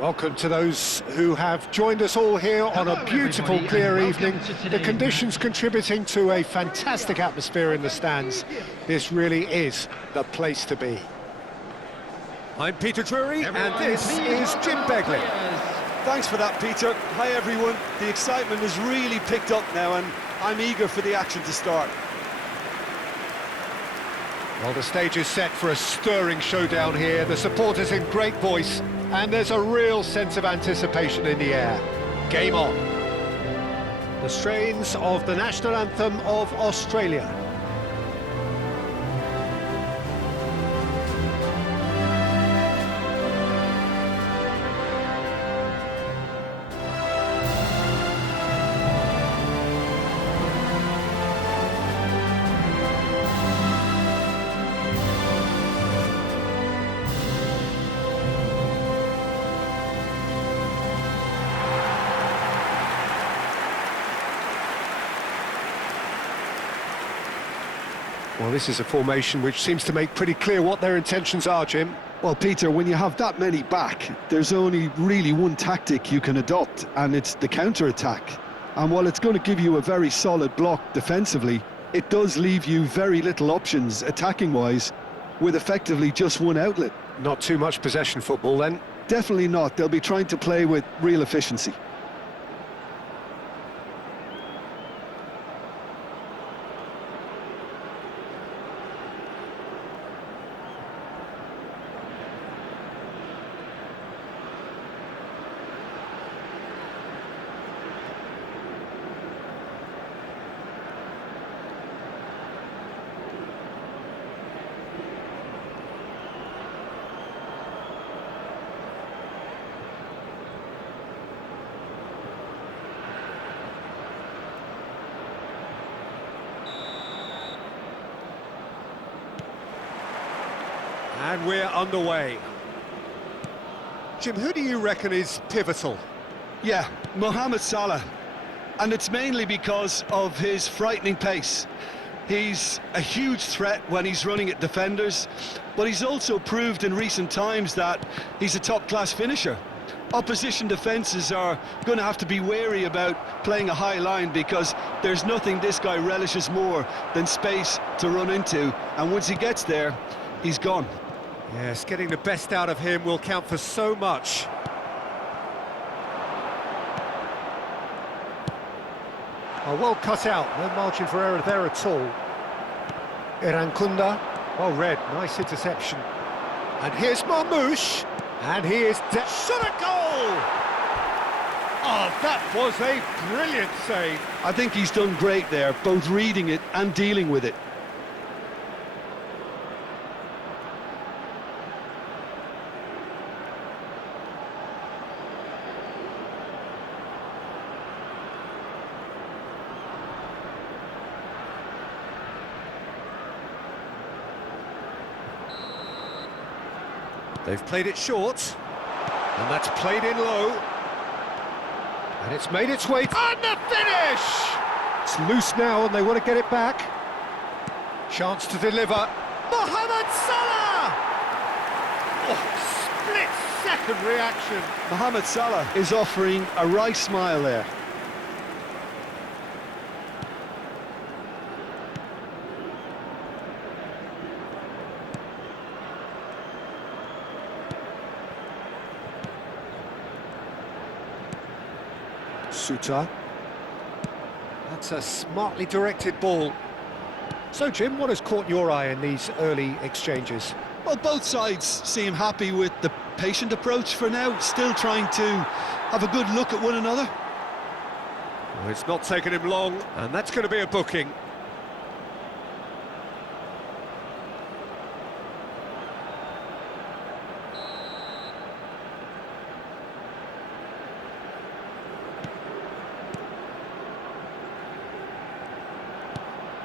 Welcome to those who have joined us all here on a beautiful, clear evening. The conditions contributing to a fantastic atmosphere in the stands. This really is the place to be. I'm Peter Drury, and this is Jim Begley. Thanks for that, Peter. Hi, everyone. The excitement has really picked up now, and I'm eager for the action to start. Well, the stage is set for a stirring showdown here. The supporters in great voice, and there's a real sense of anticipation in the air. Game on. The strains of the national anthem of Australia. Well, this is a formation which seems to make pretty clear what their intentions are, Jim. Well, Peter, when you have that many back, there's only really one tactic you can adopt, and it's the counter-attack. And while it's going to give you a very solid block defensively, it does leave you very little options attacking-wise, with effectively just one outlet. Not too much possession football, then? Definitely not. They'll be trying to play with real efficiency. And we're underway. Jim, who do you reckon is pivotal? Yeah, Mohamed Salah. And it's mainly because of his frightening pace. He's a huge threat when he's running at defenders, but he's also proved in recent times that he's a top-class finisher. Opposition defences are going to have to be wary about playing a high line because there's nothing this guy relishes more than space to run into, and once he gets there, he's gone. Yes, getting the best out of him will count for so much. Oh, well cut out, no margin for error there at all. Irankunda, well read, nice interception. And here's Marmoush, and he is shot a goal! Oh, that was a brilliant save. I think he's done great there, both reading it and dealing with it. They've played it short, and that's played in low. And it's made its way, and the finish! It's loose now, and they want to get it back. Chance to deliver. Mohamed Salah! Oh, split-second reaction. Mohamed Salah is offering a right smile there. Suta. That's a smartly directed ball. So, Jim, what has caught your eye in these early exchanges? Well, both sides seem happy with the patient approach for now, still trying to have a good look at one another. Well, it's not taken him long, and that's going to be a booking.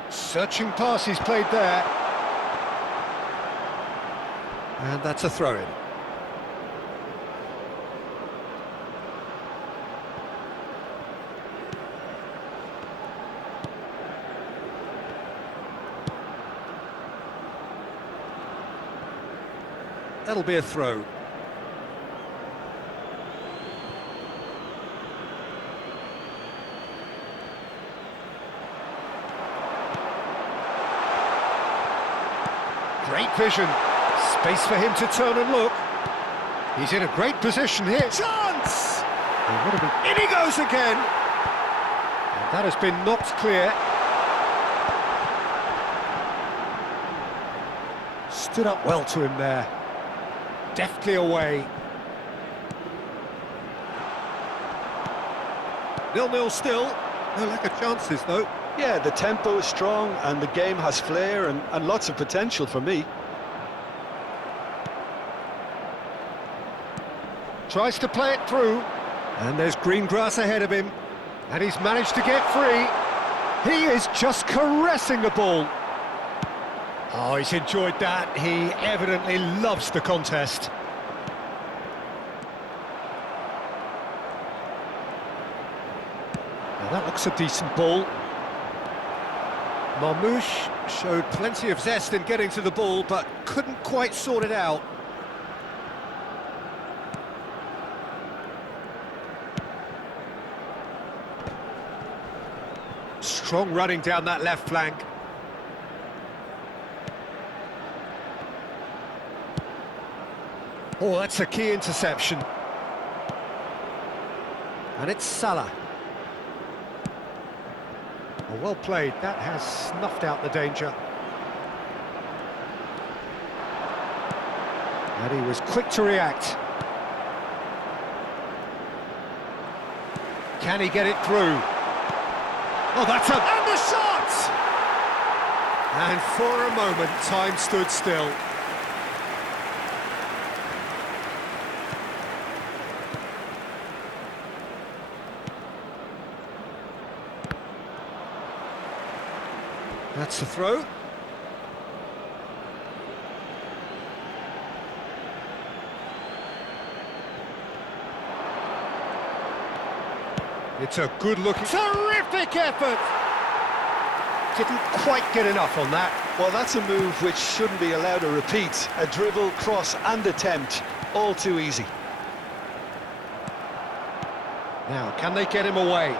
Searching pass he's played there. And that's a throw-in. That'll be a throw. Great vision. Space for him to turn and look. He's in a great position here. Chance! In he goes again. And that has been knocked clear. Stood up well to him there. Deftly away. 0-0 still. No lack of chances, though. Yeah, the tempo is strong and the game has flair and lots of potential for me. Tries to play it through. And there's green grass ahead of him. And he's managed to get free. He is just caressing the ball. Oh, he's enjoyed that. He evidently loves the contest. Now that looks a decent ball. Marmouche showed plenty of zest in getting to the ball, but couldn't quite sort it out. Strong running down that left flank. Oh, that's a key interception. And it's Salah. Oh, well played. That has snuffed out the danger. And he was quick to react. Can he get it through? Oh, that's a... And the shot! And for a moment, time stood still. That's the throw. It's a good-looking... Terrific effort! Didn't quite get enough on that. Well, that's a move which shouldn't be allowed to repeat. A dribble, cross and attempt, all too easy. Now, can they get him away?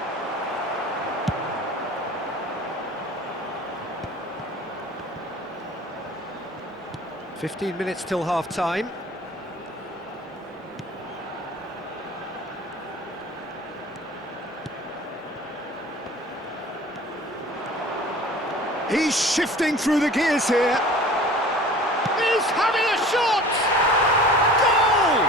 "15 minutes till half-time. He's shifting through the gears here. He's having a shot! Goal!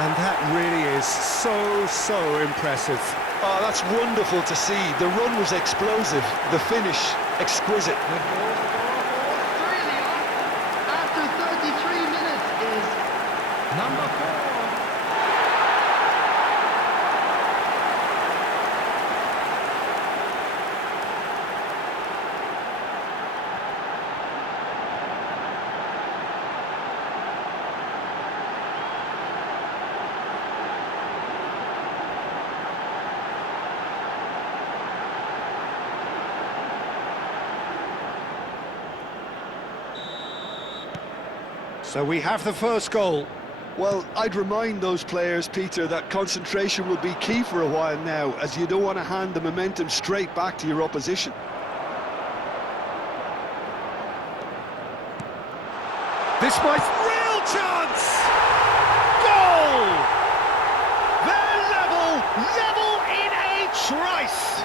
And that really is so impressive. Oh, that's wonderful to see. The run was explosive, the finish exquisite. Australia, after 33 minutes, is number 4. So we have the first goal. Well, I'd remind those players, Peter, that concentration will be key for a while now, as you don't want to hand the momentum straight back to your opposition. This might... Real chance! Goal! They're level in a trice!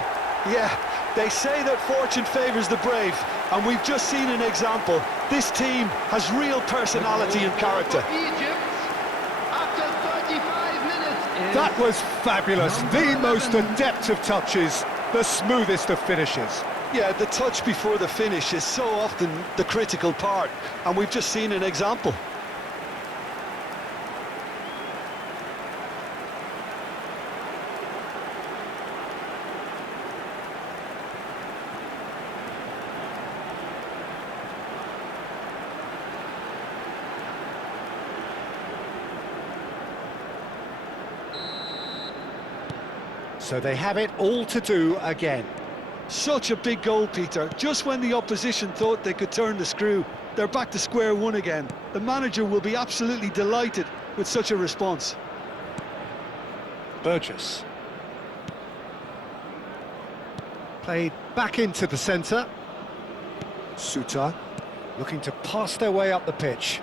Yeah, they say that fortune favours the brave, and we've just seen an example. This team has real personality and character. Egypt, after 35 minutes, is That was fabulous. The most adept of touches, the smoothest of finishes. Yeah, the touch before the finish is so often the critical part, and we've just seen an example. So they have it all to do again. Such a big goal, Peter. Just when the opposition thought they could turn the screw, they're back to square one again. The manager will be absolutely delighted with such a response. Burgess. Played back into the centre. Suter looking to pass their way up the pitch.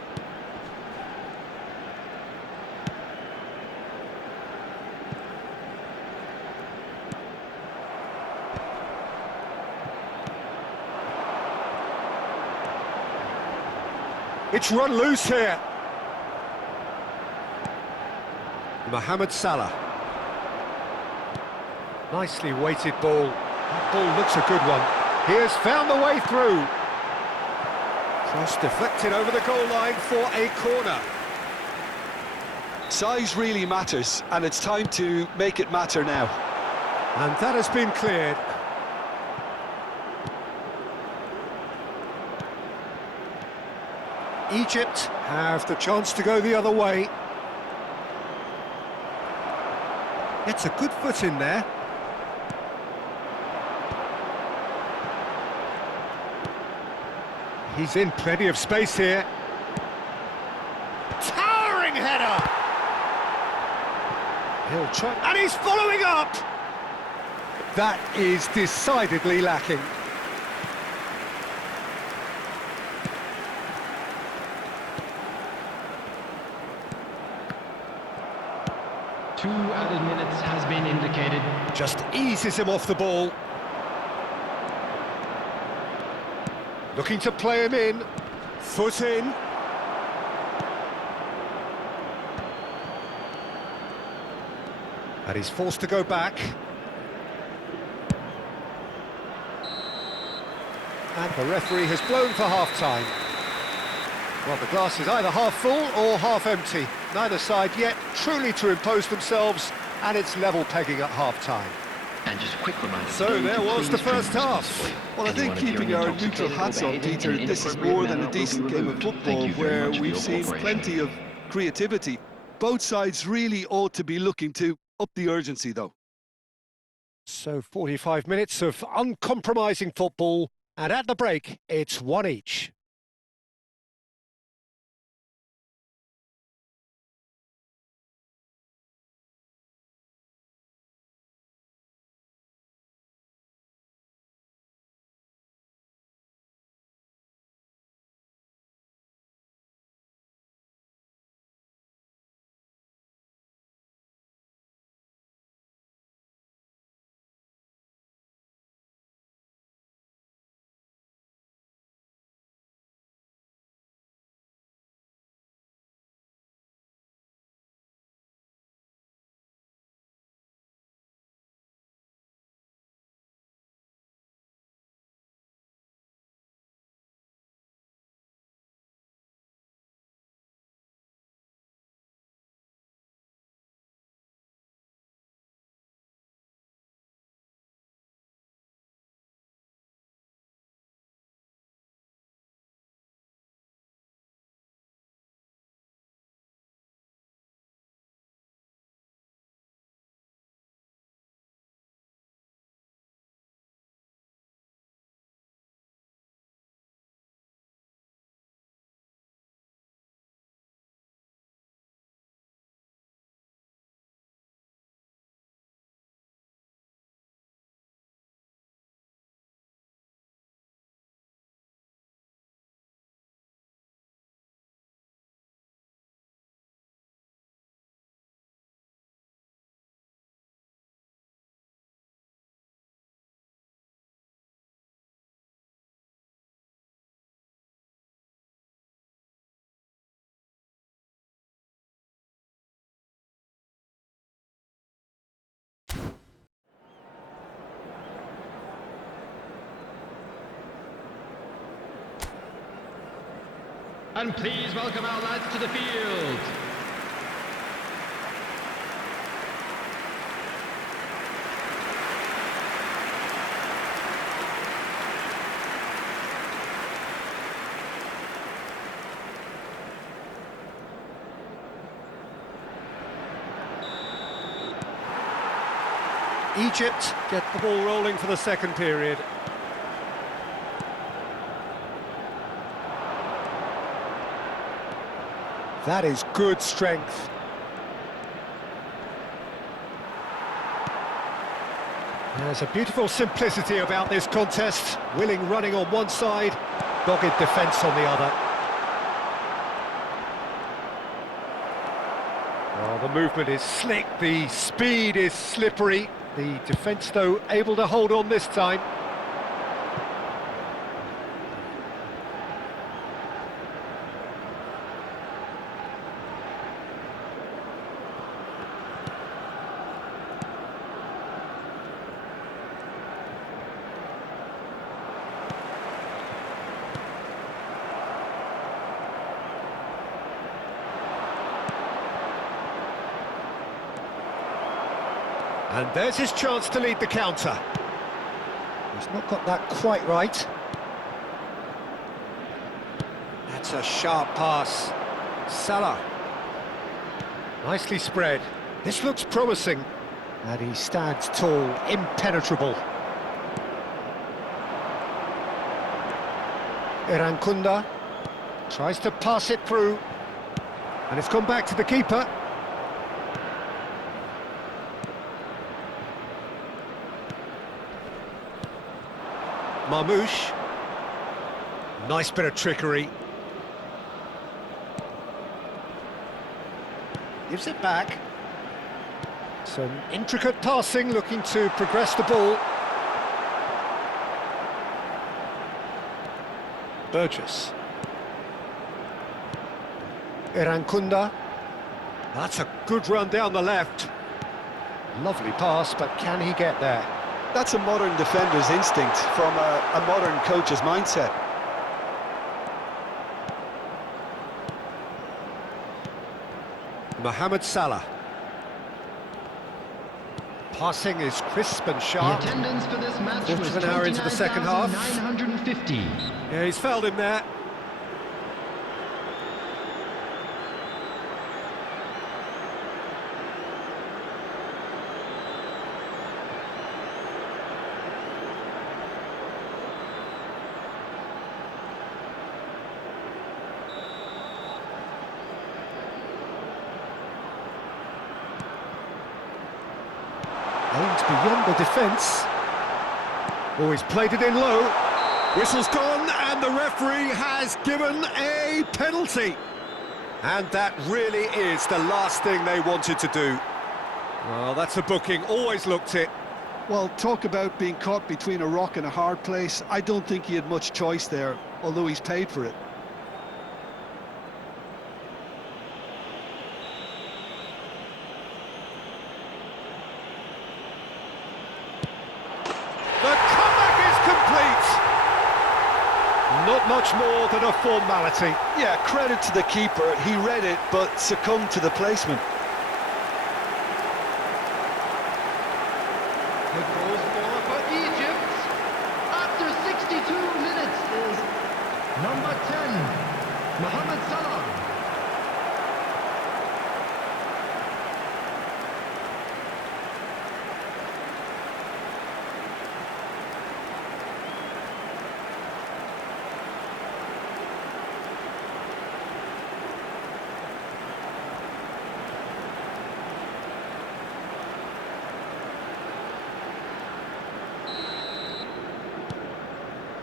It's run loose here. Mohamed Salah. Nicely weighted ball. That ball looks a good one. He has found the way through. Cross deflected over the goal line for a corner. Size really matters, and it's time to make it matter now. And that has been cleared. Egypt have the chance to go the other way. Gets a good foot in there. He's in plenty of space here. Towering header! He'll try, and he's following up! That is decidedly lacking. Two added minutes has been indicated. Just eases him off the ball. Looking to play him in. Foot in. And he's forced to go back. And the referee has blown for half-time. Well, the glass is either half full or half empty. Neither side yet truly to impose themselves, and it's level pegging at half-time. And just a quick reminder. So there was the first half. Well, I think keeping our neutral hats on, Peter, this is more than a decent game of football where we've seen plenty of creativity. Both sides really ought to be looking to up the urgency, though. So 45 minutes of uncompromising football, and at the break, it's one each. And please welcome our lads to the field. Egypt get the ball rolling for the second period. That is good strength. There's a beautiful simplicity about this contest. Willing running on one side, dogged defence on the other. Well, the movement is slick, the speed is slippery. The defence, though, able to hold on this time. And there's his chance to lead the counter. He's not got that quite right. That's a sharp pass. Salah. Nicely spread. This looks promising. And he stands tall, impenetrable. Irankunda tries to pass it through. And it's gone back to the keeper. Marmoush. Nice bit of trickery. Gives it back. Some intricate passing, looking to progress the ball. Burgess. Irankunda. That's a good run down the left. Lovely pass, but can he get there? That's a modern defender's instinct from a modern coach's mindset. Mohamed Salah. Passing is crisp and The sharp. attendance for this match Quarter was of an hour into the second half. 29,950. Yeah, he's fouled him there. Aimed beyond the defence. Oh, he's played it in low. Whistle's gone, and the referee has given a penalty. And that really is the last thing they wanted to do. Well, that's a booking, always looked it. Well, talk about being caught between a rock and a hard place. I don't think he had much choice there, although he's paid for it. The comeback is complete. Not much more than a formality. Yeah, credit to the keeper. He read it, but succumbed to the placement. The goal scorer for Egypt after 62 minutes is number 10, Mohamed Salah.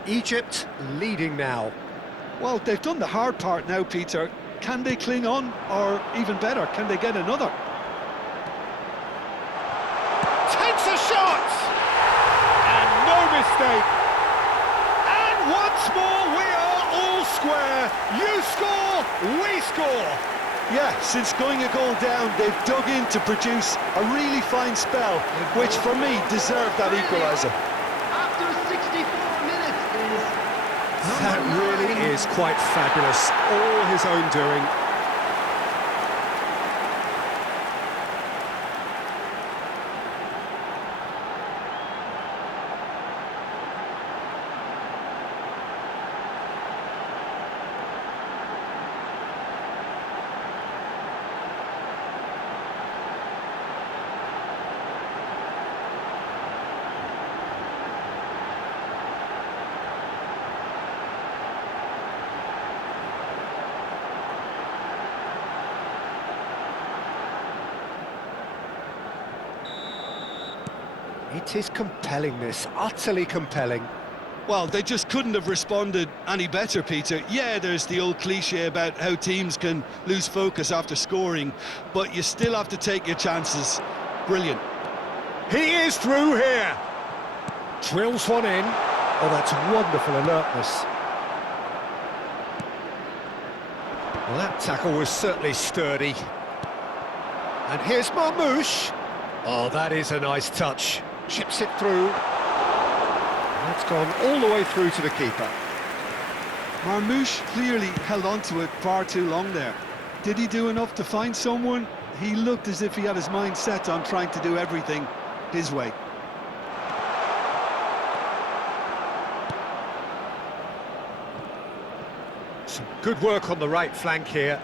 Egypt leading now. Well, they've done the hard part now, Peter. Can they cling on, or even better, can they get another? Takes a shot! And no mistake. And once more we are all square. You score, we score. Yeah, since going a goal down, they've dug in to produce a really fine spell, which for me deserved that equaliser. After 64 minutes is That really is quite fabulous. All his own doing. It is compelling, this, utterly compelling. Well, they just couldn't have responded any better, Peter. Yeah, there's the old cliche about how teams can lose focus after scoring, but you still have to take your chances. Brilliant. He is through here. Drills one in. Oh, that's wonderful alertness. Well, that tackle was certainly sturdy. And here's Marmoush. Oh, that is a nice touch. Chips it through. That's gone all the way through to the keeper. Marmoush clearly held on to it far too long there. Did he do enough to find someone? He looked as if he had his mind set on trying to do everything his way. Some good work on the right flank here.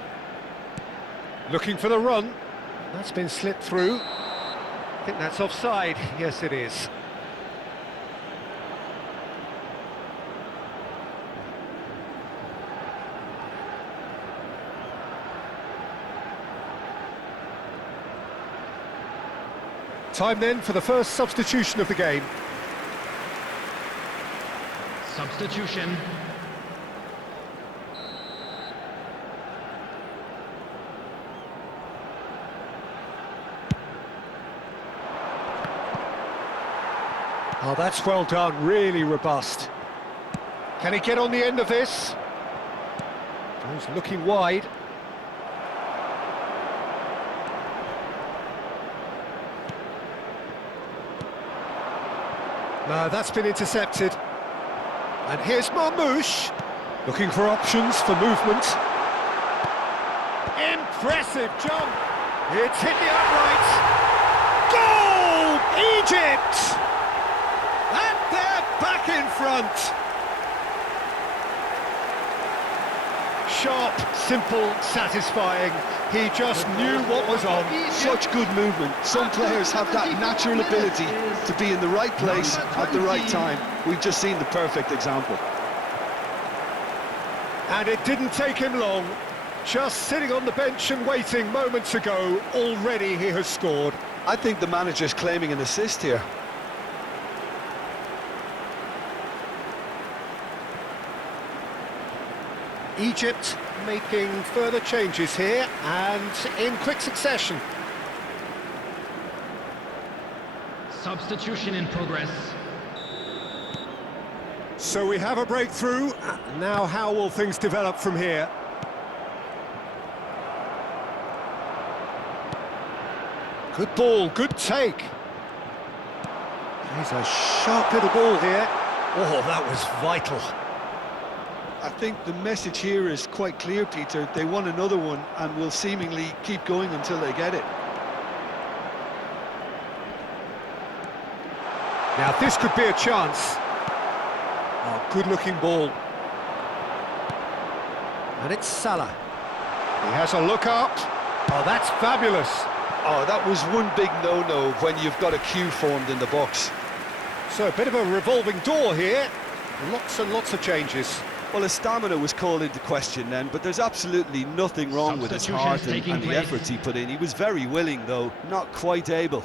Looking for the run. That's been slipped through. I think that's offside. Yes, it is. Time then for the first substitution of the game. Substitution. Oh, that's well done, really robust. Can he get on the end of this? He's looking wide. No, that's been intercepted. And here's Marmoush, looking for options for movement. Impressive jump. It's hit the uprights. Goal! Egypt! And they're back in front. Sharp, simple, satisfying. He just knew what was on. Such good movement. Some players have that natural ability to be in the right place at the right time. We've just seen the perfect example. And it didn't take him long. Just sitting on the bench and waiting moments ago, already he has scored. I think the manager's claiming an assist here. Egypt making further changes here, and in quick succession. Substitution in progress. So we have a breakthrough. Now how will things develop from here? Good ball, good take. He's a sharp little ball here. Oh, that was vital. I think the message here is quite clear, Peter. They want another one and will seemingly keep going until they get it. Now this could be a chance. Oh, good-looking ball. And it's Salah. He has a look up. Oh, that's fabulous. Oh, that was one big no-no when you've got a queue formed in the box. So a bit of a revolving door here. Lots and lots of changes. Well, his stamina was called into question then, but there's absolutely nothing wrong with his heart and the efforts he put in. He was very willing, though, not quite able.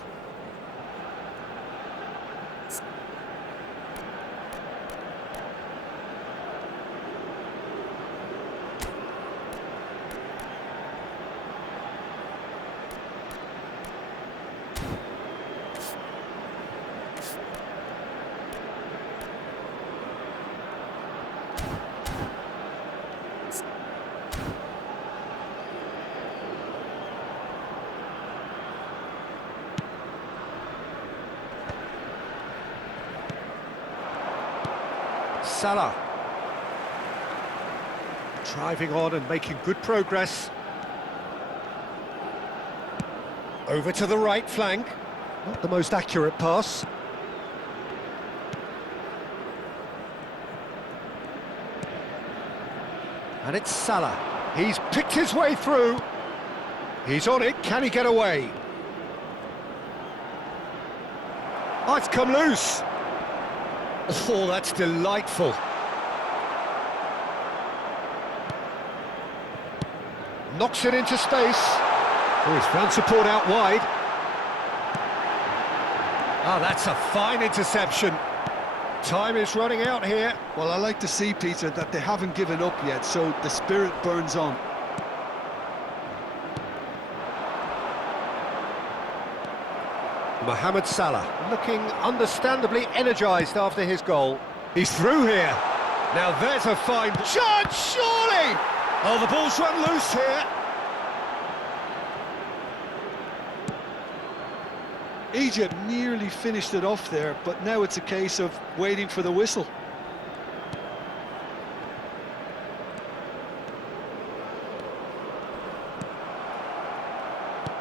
Salah. Driving on and making good progress. Over to the right flank. Not the most accurate pass. And it's Salah. He's picked his way through. He's on it. Can he get away? Oh, it's come loose. Oh, that's delightful. Knocks it into space. Oh, he's found support out wide. Oh, that's a fine interception. Time is running out here. Well, I like to see, Peter, that they haven't given up yet, so the spirit burns on. Mohamed Salah looking understandably energised after his goal. He's through here. Now there's a fine chance, surely! Oh, the ball's run loose here. Egypt nearly finished it off there, but now it's a case of waiting for the whistle.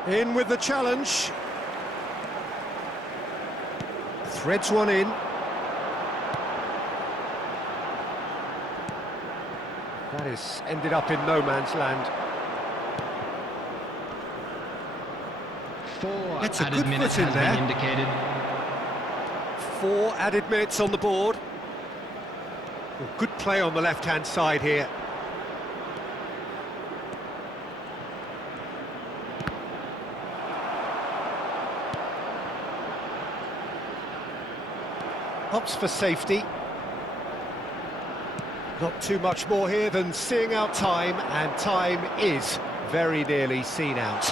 In with the challenge. Threads one in. That is ended up in no man's land. Four It's a added good minutes foot in has there. been indicated. 4 added minutes on the board. Well, good play on the left-hand side here. Opts for safety. Not too much more here than seeing out time, and time is very nearly seen out.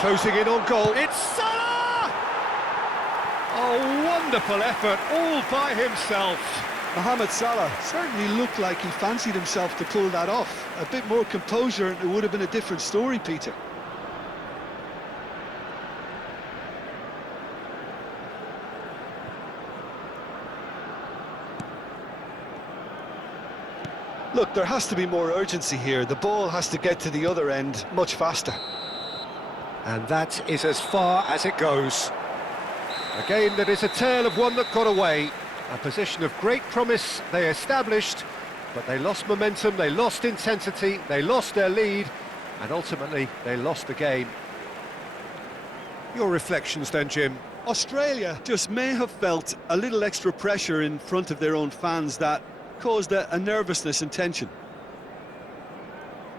Closing in on goal, it's Salah! A wonderful effort, all by himself. Mohamed Salah certainly looked like he fancied himself to pull that off. A bit more composure and it would have been a different story, Peter. Look, there has to be more urgency here. The ball has to get to the other end much faster. And that is as far as it goes. A game that is a tale of one that got away. A position of great promise they established, but they lost momentum, they lost intensity, they lost their lead, and ultimately they lost the game. Your reflections then, Jim? Australia just may have felt a little extra pressure in front of their own fans that caused a nervousness and tension.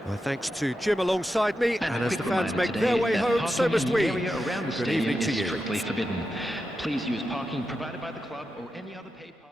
My thanks to Jim alongside me, and as quick the fans reminder make today their way that home, so parking must in the we. area around the Good stadium evening to is you. strictly forbidden. Please use parking provided by the club or any other paid parking.